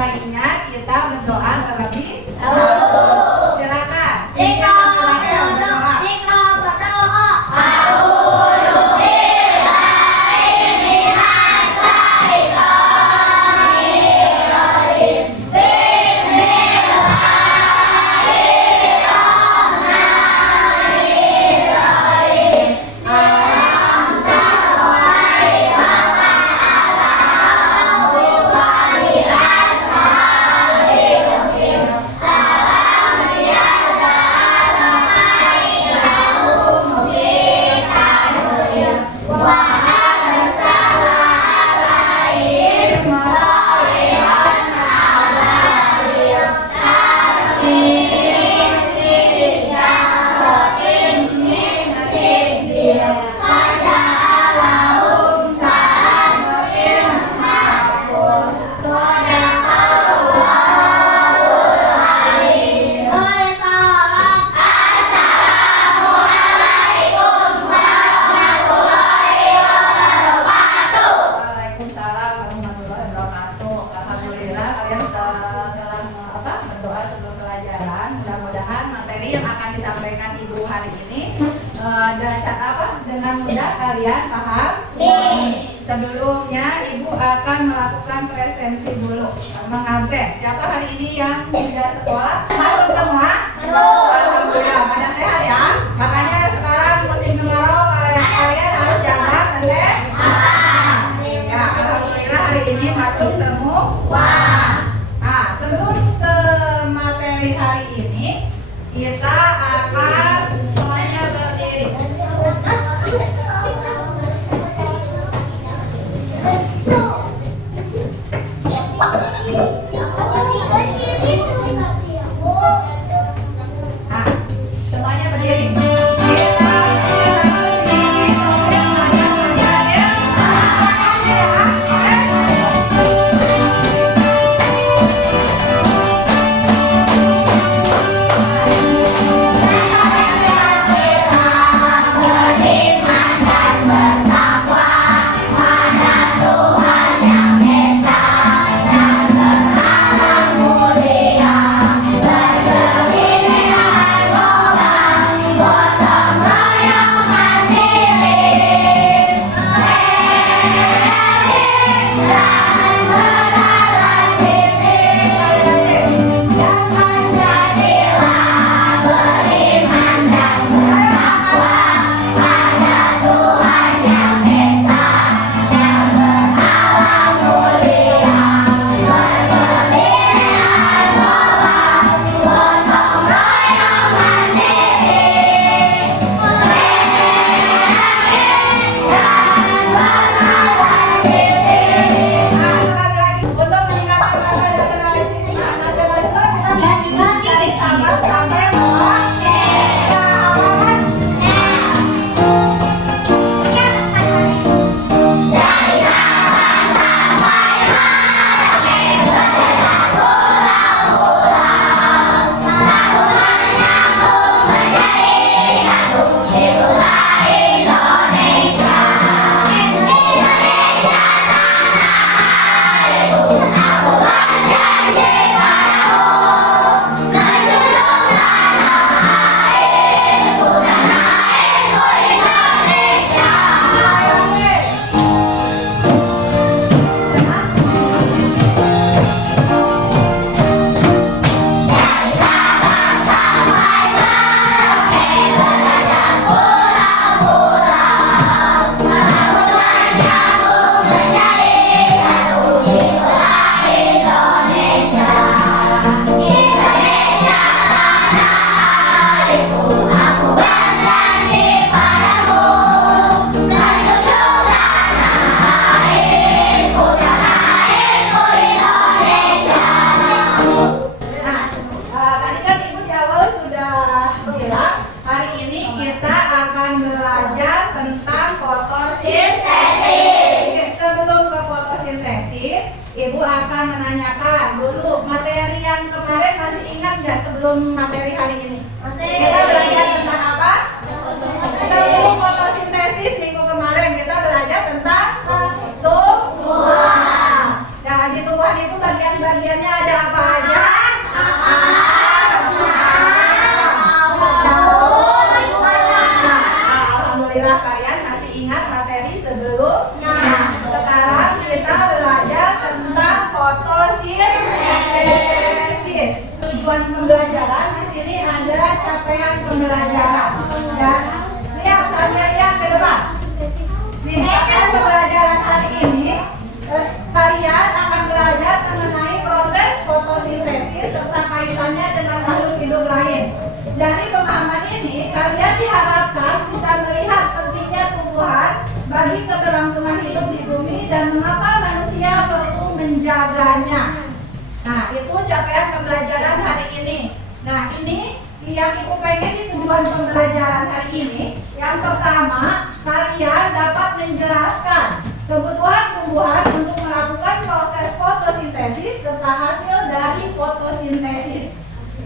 baiknya kita berdoa terlebih dahulu. Silakan. Jika berdoa. Dengan mudah kalian paham? Sebelumnya Ibu akan melakukan presensi dulu, mengabsen. Siapa hari ini yang tidak sekolah? Masuk semua? Alhamdulillah, pada sehat ya. Makanya sekarang musim kemarau kalian harus jaga kesehatan. Ya, alhamdulillah hari ini masuk semua. Nah, sebelum ke materi hari ini, kita akan semuanya berdiri. Semuanya berdiri. Ibu akan menanyakan dulu materi yang kemarin, masih ingat nggak sebelum materi hari ini? Kita belajar tentang apa? Sebelum fotosintesis minggu kemarin kita belajar tentang tumbuhan. Nah, di tumbuhan itu bagian-bagiannya menjaganya. Nah, itu capaian pembelajaran hari ini. Nah, ini yang Ibu pengen di tujuan pembelajaran hari ini. Yang pertama, kalian dapat menjelaskan kebutuhan tumbuhan untuk melakukan proses fotosintesis serta hasil dari fotosintesis.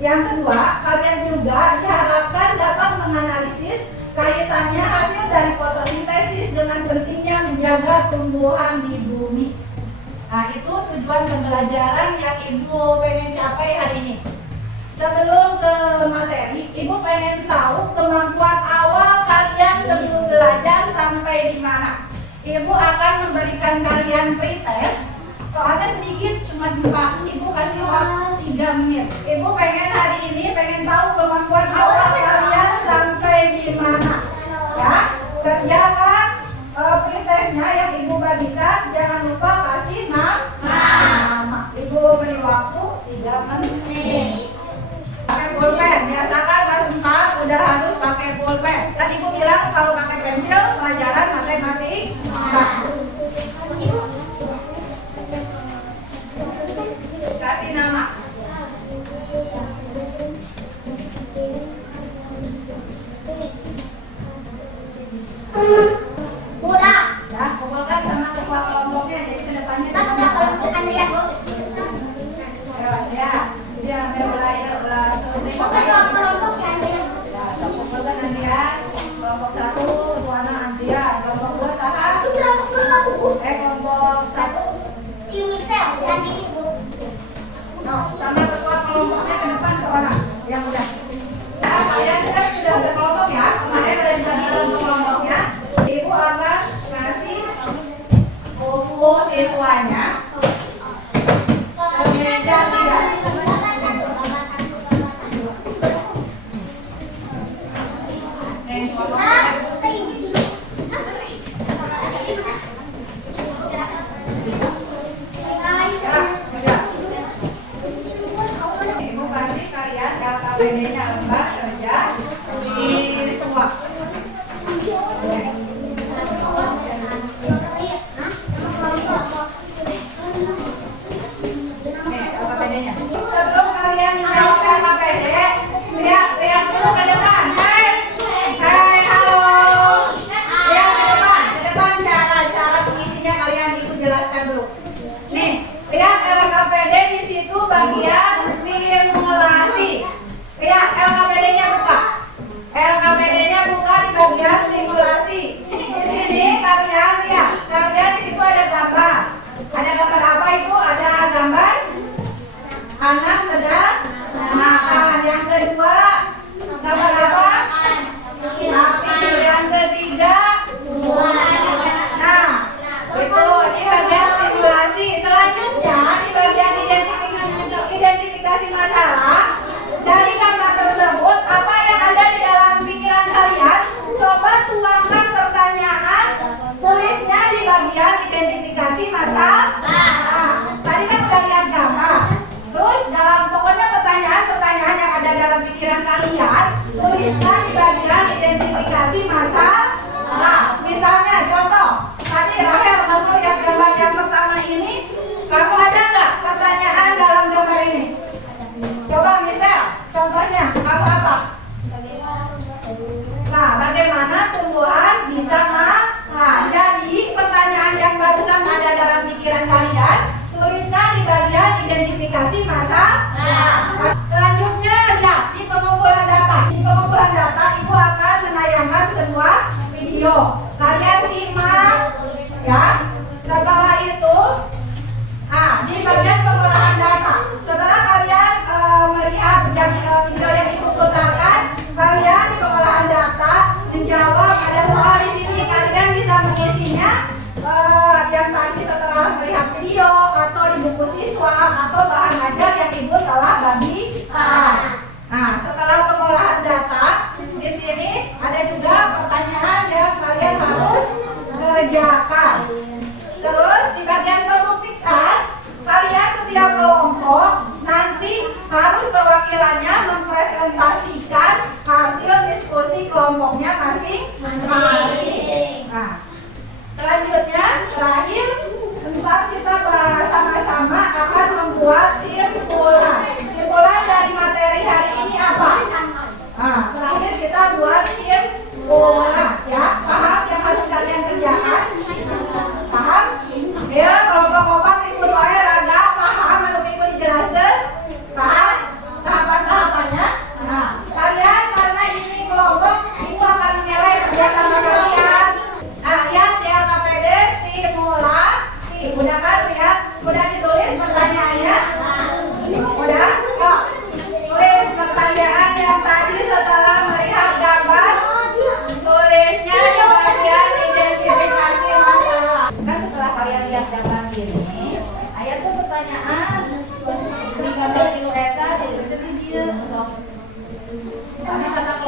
Yang kedua, kalian juga diharapkan dapat menganalisis kaitannya hasil dari fotosintesis dengan pentingnya menjaga tumbuhan di bumi. Nah, itu tujuan pembelajaran yang Ibu pengen capai hari ini. Sebelum ke materi, Ibu pengen tahu kemampuan awal kalian sebelum belajar sampai di mana. Ibu akan memberikan kalian pretest. Soalnya sedikit, cuma 4. Ibu kasih waktu 3 menit. Ibu pengen hari ini tahu kemampuan awal kalian sampai di mana. Ya, kerjakan pretestnya yang Ibu bagikan. Jangan lupa kasih nama. Ibu beri waktu 3 menit. Pakai pulpen, biasakan kelas 4 udah harus pakai pulpen. Kan Ibu bilang kalau pakai pensil pelajaran matematika. Kasih nama. Udah. Ya, kumpulkan sama ketua kelompoknya. Jadi kedepannya ya, udah kumpulkan Andrian, kelompok 1 Tuana Andrian, kelompok 2 Sarah. Kelompok 1 Cimixel, si Andi ini Bu. no, sama ketua kelompoknya ke depan seorang yang udah. Ya, kalian kan sudah berkelompok ya, kemarin udah dibagikan kelompoknya. Ibu akan ngasih buku siswanya ke meja 3. Ibu kasih kalian LKPD-nya lembar kerja siswa. LKPD-nya. Sebelum kalian menjawab LKPD, lihat dulu ke depan. Hai, halo. Lihat ke depan cara pengisinya kalian ikut jelaskan dulu. Nih, lihat LKPD di situ bagian stimulasi. Lihat LKPD-nya buka. LKPD-nya buka di bagian stimulasi. Di sini kalian lihat, kalian di situ ada gambar. Ada gambar apa itu? Ada gambar anak sedang makan. Yang kedua, gambar apa? Api. Yang ketiga, nah, itu di bagian stimulasi. Selanjutnya di bagian identifikasi masalah. Dari gambar tersebut, apa yang ada di dalam pikiran kalian? Coba tuangkan pertanyaan, tulisnya di bagian identifikasi masalah. Tadi kan udah lihat gambar. Terus pokoknya pertanyaan yang ada dalam pikiran kalian, tuliskan di bagian identifikasi masalah. Misalnya contoh, tadi Rahel kamu lihat gambar yang pertama ini, kamu ada nggak pertanyaan dalam gambar ini? Coba Michelle, contohnya kamu apa? Nah, bagaimana tumbuhan bisa jadi pertanyaan yang barusan ada dalam pikiran kalian, tuliskan di bagian identifikasi masalah. Selanjutnya lihat di pengumpulan data. Di pengumpulan data Ibu akan menayangkan sebuah video. Kalian simak ya. Setelah itu di bagian pengolahan data. Setelah kalian melihat video yang Ibu putarkan, kalian di pengolahan data menjawab. Ada soal di sini, kalian bisa mengisinya yang tadi setelah melihat video atau di buku siswa atau bahan ajar yang Ibu telah bagikan. Nah, setelah pengolahan data, di sini ada juga pertanyaan yang kalian harus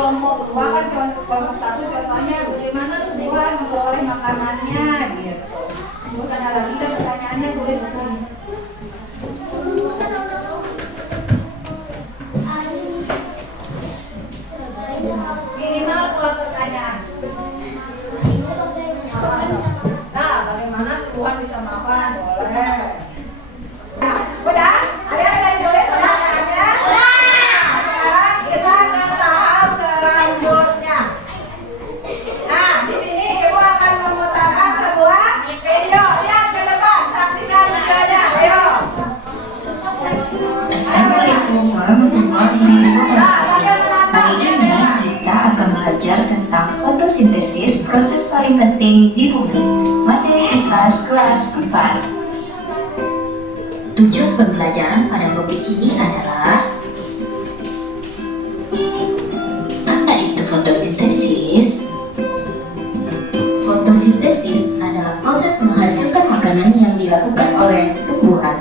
kelompok 2 kan kelompok 1 contohnya bagaimana tumbuhan memperoleh makanannya gitu. Terus ada lagi kan pertanyaannya tulis di sini. Minimal 2 pertanyaan. Nah, bagaimana tumbuhan bisa makan? Boleh. Nah, udah? Ada yang tulis pertanyaannya? Sekarang kita ke tahap selanjutnya. Nah, di sini Ibu akan memutarkan sebuah video. Lihat ke depan, saksikan videonya. Ayo. Assalamualaikum warahmatullahi wabarakatuh. Hari ini kita akan belajar tentang fotosintesis, proses paling penting di bumi. Materi IPAS kelas 4. Tujuan pembelajaran pada topik ini adalah apa itu fotosintesis? Fotosintesis adalah proses menghasilkan makanan yang dilakukan oleh tumbuhan.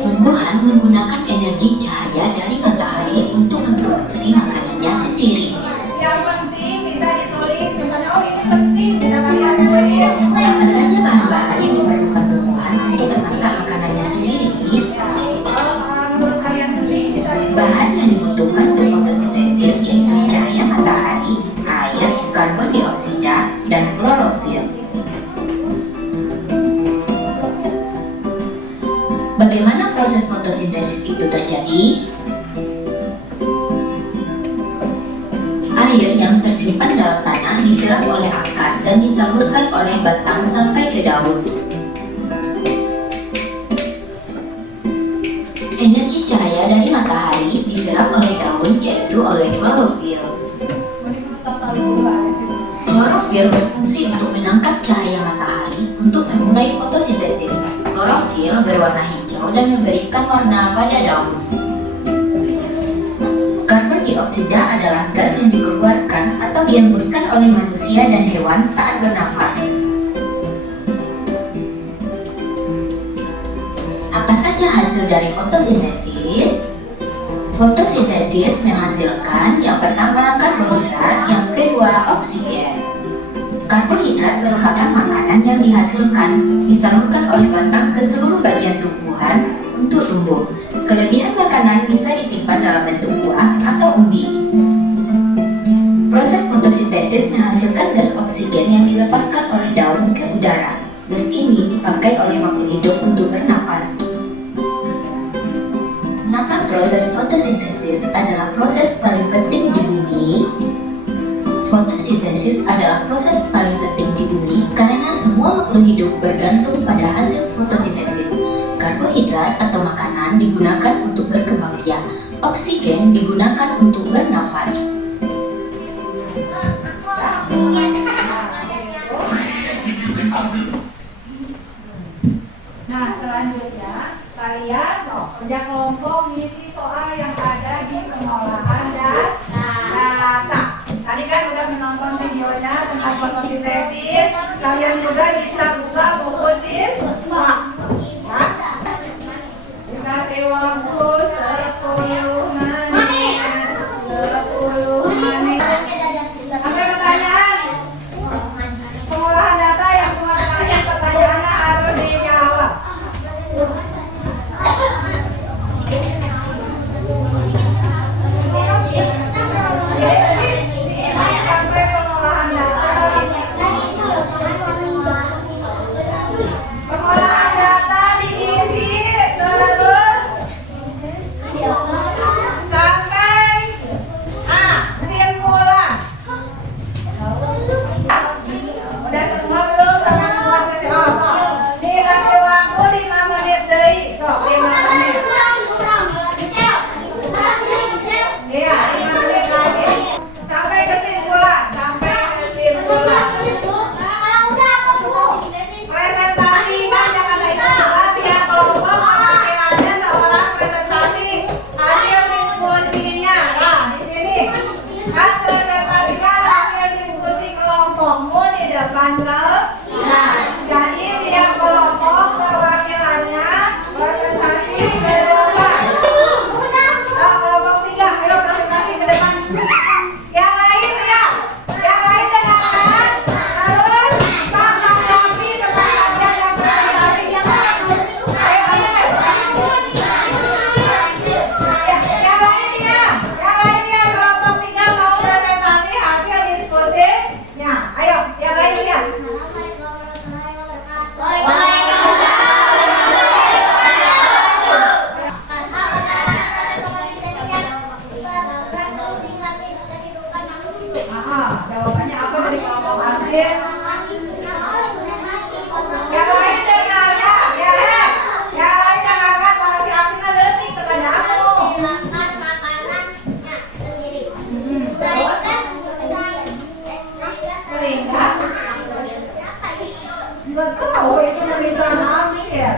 Tumbuhan menggunakan energi cahaya dari matahari untuk memproduksi makanannya sendiri. Yang penting bisa ditulis. Misalnya, oh ini penting, bisa kalian tulis. Apa saja bahan-bahan yang diperlukan tumbuhan untuk memasak makanannya sendiri? Ya, kalau menurut kalian penting, bisa ditulis. Bahan yang dibutuhkan untuk fotosintesis yaitu cahaya matahari, air, karbon dioksida, dan klorofil. Bagaimana proses fotosintesis itu terjadi? Air yang tersimpan dalam tanah diserap oleh akar dan disalurkan oleh batang sampai ke daun. Energi cahaya dari matahari diserap oleh daun yaitu oleh klorofil. Klorofil berfungsi untuk menangkap cahaya matahari untuk memulai fotosintesis. Klorofil berwarna hijau dan memberikan warna pada daun. Karbon dioksida adalah gas yang dikeluarkan atau dihembuskan oleh manusia dan hewan saat bernafas. Apa saja hasil dari fotosintesis? Fotosintesis menghasilkan yang pertama karbohidrat, yang kedua oksigen. Karbohidrat merupakan makanan yang disalurkan oleh batang ke seluruh bagian tumbuhan untuk tumbuh. Kelebihan makanan bisa disimpan dalam bentuk buah atau umbi. Proses fotosintesis menghasilkan gas oksigen yang dilepaskan oleh daun ke udara. Gas ini dipakai oleh makhluk hidup untuk bernafas. Kenapa proses fotosintesis adalah proses paling penting di bumi? Fotosintesis adalah proses paling penting di bumi karena semua makhluk hidup bergantung pada hasil fotosintesis. Karbohidrat atau makanan digunakan untuk berkembang biak. Oksigen digunakan untuk bernafas. Nah, selanjutnya kalian kerja kelompok mengisi soal yang ada di pengolahan data. Tadi kan udah menonton videonya tentang fotosintesis. Kalian juga bisa buka buku siswa. Ya. Dikasih waktu 10 menit. 10 menit. Sampai pertanyaan. Pengolahan data yang cuma terakhir pertanyaannya harus dijawab. Sampai pengolahan data. Nggak tahu itu tulisan akhir.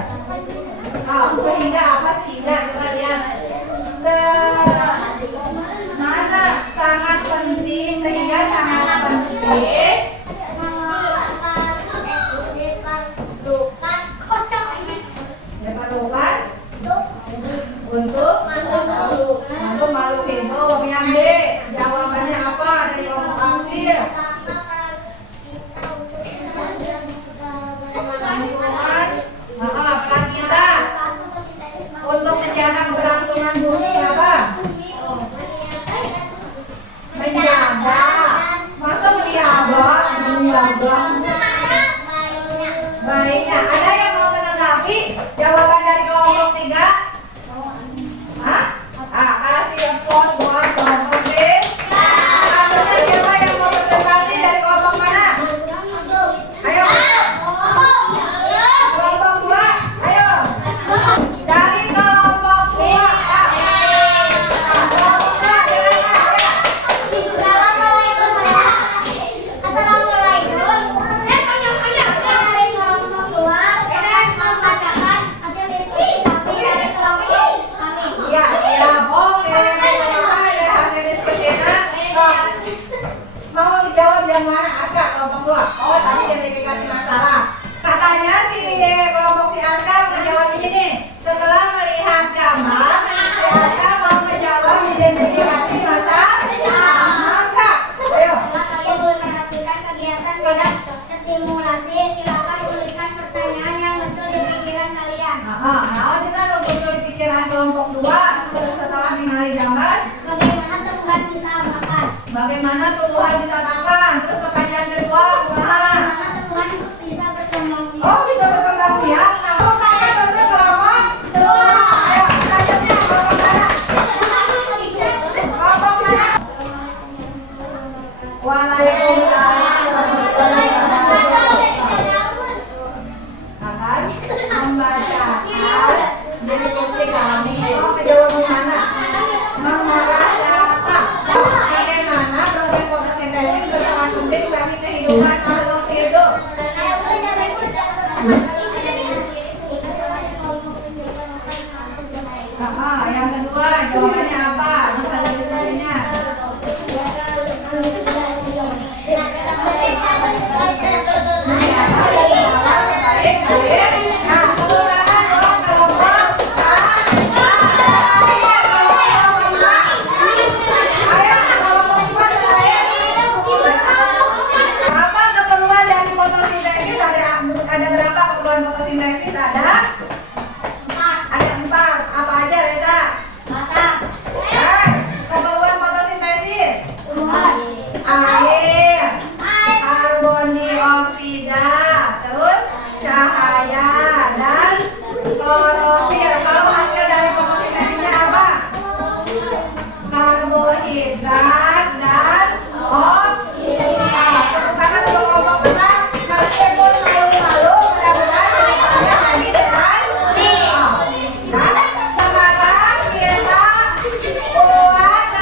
Sehingga apa sehingga coba lihat. Mana sangat penting sehingga sangat penting. Diperlukan untuk makhluk hidup. Yang D, jawabannya apa dari kelompok amsil? Peran kita untuk menjaga keberlangsungan bumi apa? Menjaga. Masa menjaga? Baiknya. Ada yang mau menanggapi jawaban dari kelompok 3? Hah? Kasih applause buat kelompok D. Selanjutnya siapa yang mau presentasi dari kelompok mana? Ayo. Kelompok 2. Ayo. Dari kelompok 2. Kelompok 2 ya, siap. Oke. Ada hasil diskusinya. Mau dijawab yang mana? Aska, kelompok 2. Oh, tadi identifikasi masalah. Katanya si kelompok si Aska menjawab ini nih. Setelah melihat gambar, si Aska mau menjawab identifikasi masalah. Aska, ayo. Kalian boleh perhatikan kegiatan pada stimulasi. Silakan tuliskan pertanyaan yang muncul di pikiran kalian. Nah, kita muncul di pikiran kelompok 2 setelah mengenali gambar. Bagaimana tumbuhan bisa makan? Bagaimana tumbuhan bisa makan? Terus pertanyaan kedua, kumaha? Bagaimana tumbuhan bisa berkembang biak? Oh, bisa berkembang biak. Nah, oh, tanya tentang kelompok 2. Ayo, selanjutnya kelompok mana? Kelompok mana? Waalaikumsalam warahmatullahi wabarakatuh. Akan membacakan diskusi kami. Oh, jawaban mana? Mengolah data. Bagaimana proses fotosintesis berperan penting bagi kehidupan makhluk hidup? Yang kedua, jawabannya apa? Bisa diskusinya. Baik, baik. Nah, kelurahan kelompok. Ayo, kelompok 2 terakhir. Apa keperluan dari fotosintesis? Ada berapa keperluan fotosintesis? Ada 4. Apa aja, Reza? Keperluan fotosintesis. Air, karbon dioksida, terus cahaya dan klorofil. Kalau hasil dari fotosintesisnya apa? Karbohidrat dan oksida. Tepuk tangan untuk kelompok 4. Meskipun malu-malu, mudah-mudahan kedepannya lagi dengan dan sekarang kita buat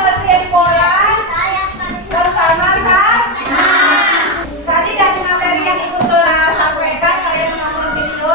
kesimpulan bersama-sama. Tadi dari materi yang Ibu sudah sampaikan, kalian menonton video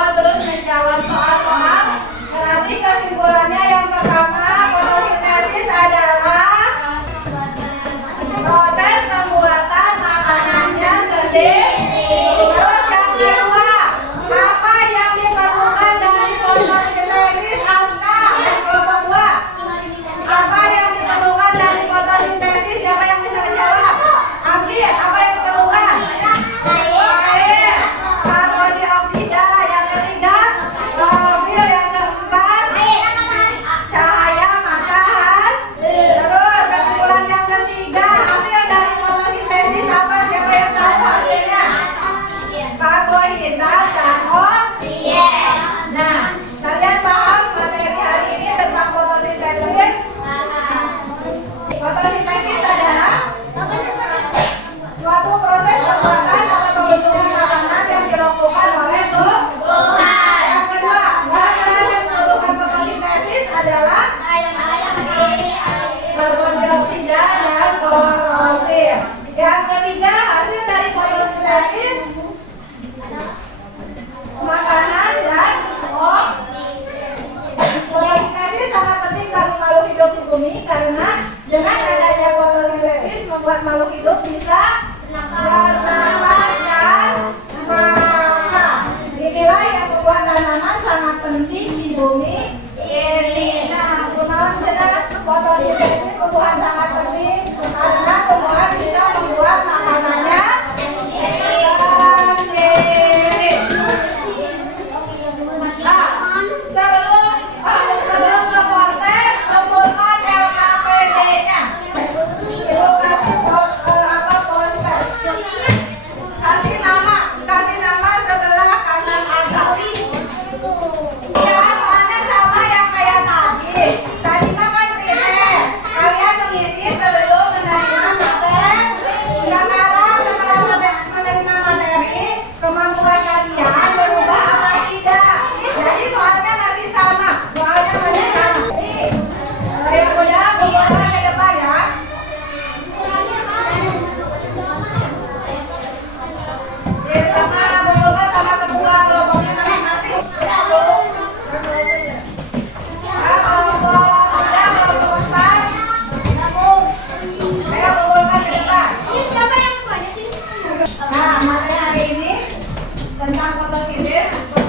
penting di bumi ini. Nah, kunaon cenah fotosintesis tumbuhan sangat penting karena tumbuhan bisa membuat makanannya sendiri. Nah, sebelum ngeproses kumpulkan LKPD-nya. Ibu kasih proses. Kasih nama sebelah kanan atas. Ya, soalnya sama yang kayak tadi. Tadi mah kan primer. Kalian mengisi sebelum menerima materi. Sekarang setelah menerima materi, kemampuan kalian berubah apa tidak. Jadi soalnya masih sama. Soalnya masih sama. Yang udah kumpulkan ke depan ya. Sama kumpulkan sama ketua kelompoknya masing-masing. Nah, materi hari ini tentang fotosintesis.